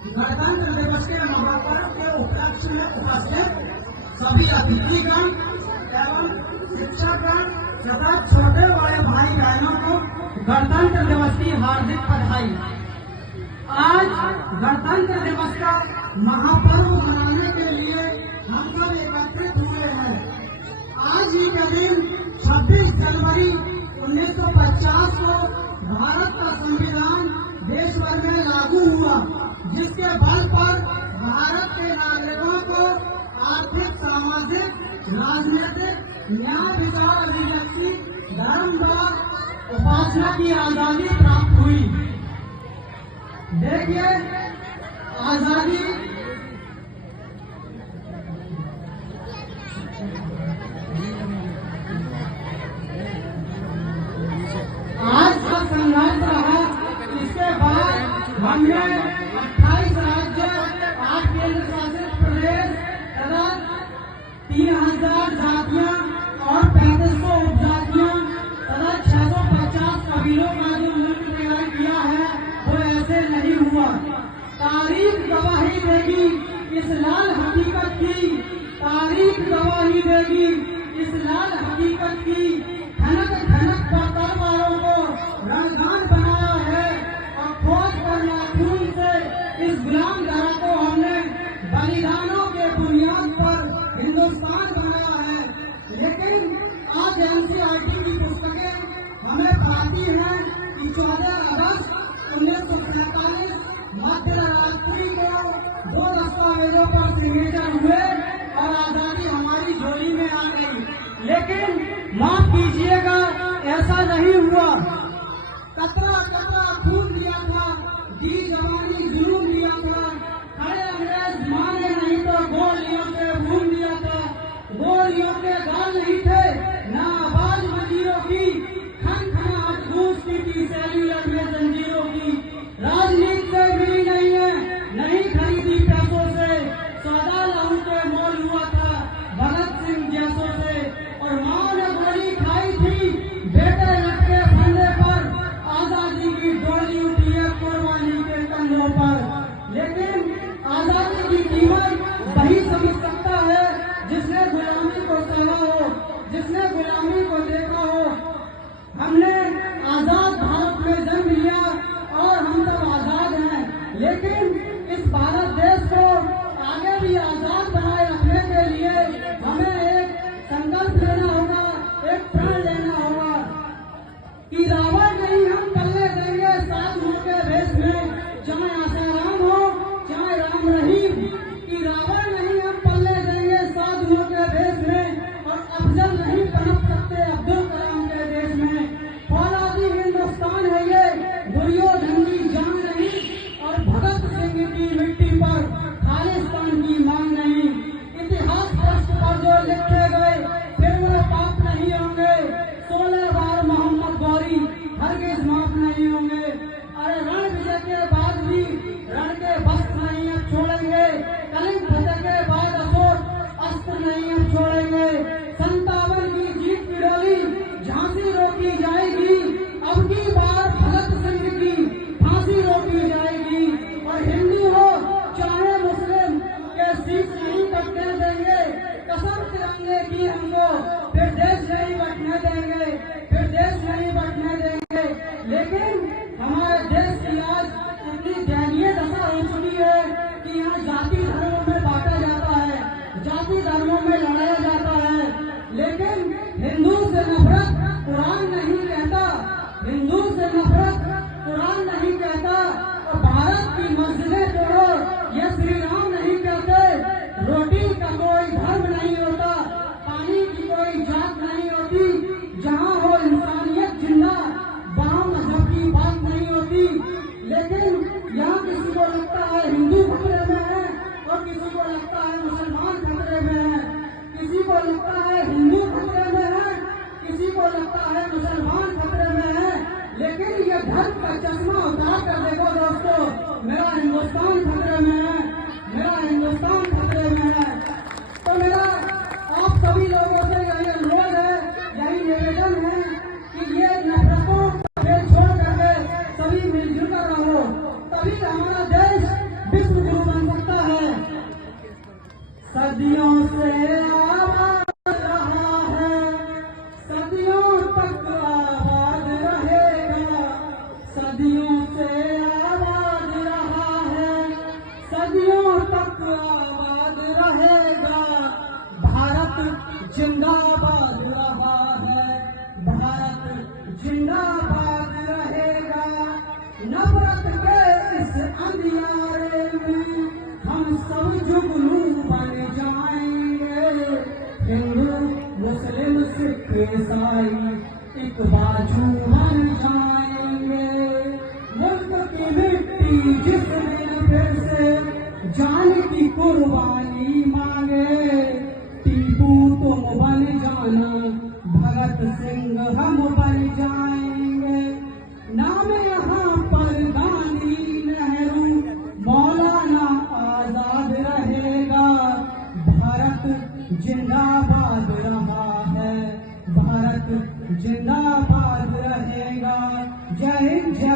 गणतंत्र दिवस के महापर्व के उपलक्ष्य में उपस्थित सभी अतिथिगण एवं शिक्षकगण तथा छोटे बड़े भाई बहनों को गणतंत्र दिवस की हार्दिक बधाई। आज गणतंत्र दिवस का महापर्व मनाने के लिए हम सब एकत्रित हुए हैं। आज ही के दिन 26 जनवरी 1950 को भारत का संविधान देश भर में लागू हुआ, जिसके बल पर भारत के नागरिकों को आर्थिक, सामाजिक, राजनीतिक, न्याय, विचार, अभिव्यक्ति, धर्म व उपासना की आजादी प्राप्त हुई। देखिए, आजादी आज का संघर्ष रहा। इसके बाद हमने 28 राज्य, 8 केंद्र शासित प्रदेश तथा 3000 जातियां और 3500 उपजातियां तथा 650 कबीलों का जो मुल्क तैयार किया है, वो ऐसे नहीं हुआ। तारीख गवाही देगी इस लाल हकीकत की, तारीख गवाही देगी इस लाल हकीकत की। धनक धनक पर तलवारों को रणगान बनाया है और खोज कर खून से इस गुलाम धारा को हमने बलिदानों के बुनियाद पर हिंदुस्तान बनाया है। लेकिन आज एनसीईआरटी की पुस्तकें हमें बताती हैं कि 14 अगस्त 1947 मध्यरात्रि को 2 दस्तावेजों पर सिग्नेचर हुए और आजादी हमारी झोली में आ गई। लेकिन माफ कीजिएगा, ऐसा नहीं हुआ। कतरा कतरा खून दिया था, दी जवानी जुनून दिया था। खड़े अंग्रेज माने नहीं तो गोलियों से भून दिया था। गोलियों के गाल नहीं थे, ना आवाज मंदिरों की, खन खनाहट गूंजती थी सेल्यूलर में जंजीरों की। राजनीति से मिली नहीं है, नहीं खरीदी पैसों से, सौदा लहू के मोल हुआ था भगत सिंह जैसों से। और माँ ने गोली खाई थी, बेटे लटके फंदे पर, आजादी की डोली उठी है कुर्बानी के कंधों पर। लेकिन आजादी की कीमत वही समझ सकता है जिसने गुलामी को सहा हो, जिसने गुलामी को देखा हो। हमने आजाद भारत में जन्म लिया और हम सब आजाद हैं, लेकिन इस भारत देश को आगे भी आजाद बनाए रखने के लिए हमें एक संकल्प लेना होगा, एक प्रण लेना होगा कि रावण नहीं हम पल्ले देंगे साधुओं के भेष में, चाहे आसाराम हो चाहे राम रहीम। कि रावण नहीं हम पल्ले देंगे साधुओं के भेष में, और अफजल नहीं पनप सकते अब्दुल कलाम के देश में। फौलादी हिंदुस्तान है ये, दुर्योधन की जान नहीं और भगत सिंह की मिट्टी पर खालिस्तान की मांग नहीं। इतिहास पृष्ठ पर जो लिखे गए फिर वो पाप नहीं होंगे। 16 बार मोहम्मद गौरी हरगिज माफ नहीं होंगे। अरे रण विजय के बाद भी रण के वस्त्र नहीं अब छोड़ेंगे। कलिंग फतेह के बाद अशोक अस्त्र नहीं अब छोड़ेंगे। 57 की जीत की डोली झांसी रोकी जाएगी, अब की बार भगत सिंह की फांसी रोकी जाएगी। और हिंदू हो चाहे मुस्लिम के शीश नहीं कटने देंगे। कसम तिरंगे की हमको, फिर देश नहीं बटने देंगे, फिर देश नहीं बटने देंगे। लेकिन हमारे देश की आज इतनी दयनीय दशा हो चुकी है कि यहाँ जाति धर्मों में बांटा जाता है, जाति धर्मों में लड़ाया जाता है। लेकिन हिंदू से नफरत कुरान नहीं कहता, हिंदू से नफरत कुरान नहीं कहता। और भारत की मस्जिदें तोड़ो ये श्री राम नहीं कहते। रोटी का कोई धर्म नहीं होता, पानी की कोई जात नहीं होती। जहाँ हो इंसानियत जिंदा, वहाँ मजहब की बात नहीं होती। लेकिन यहाँ किसी को लगता है हिंदू खतरे में है और किसी को लगता है मुसलमान खतरे में है, किसी को लगता है हिंदू खतरे में है, किसी को लगता है मुसलमान खतरे में है। लेकिन ये धर्म का चश्मा उतार कर देखो दोस्तों, मेरा हिंदुस्तान खतरे में है, मेरा हिंदुस्तान खतरे में है। तो मेरा आप सभी लोगों से यही अनुरोध है, यही निवेदन है कि ये नफरतों को छोड़ करके सभी मिलजुल कर रहो, तभी हमारा देश विश्व सदियों से आवाज रहा है, सदियों तक आवाज रहेगा। सदियों से आवाज रहा है, सदियों तक आवाज रहेगा। भारत जिंदाबाद रहा है, भारत जिंदाबाद रहेगा। नफरत के इस अंधियारे में हम सब जुगनू बन जाएंगे। हिंदू मुस्लिम सिख ईसाई एक बाजू बन जाएंगे। मुल्क की मिट्टी जिस दिन फिर से जान की कुर्बानी मांगे, टीपू तुम बन जाना, भगत सिंह हम बन जाएंगे। नाम यहाँ पर गांधी, नेहरू, मौलाना आजाद रहेगा। भारत जिंदाबाद रहा है, भारत जिंदाबाद रहेगा। जय हिंद।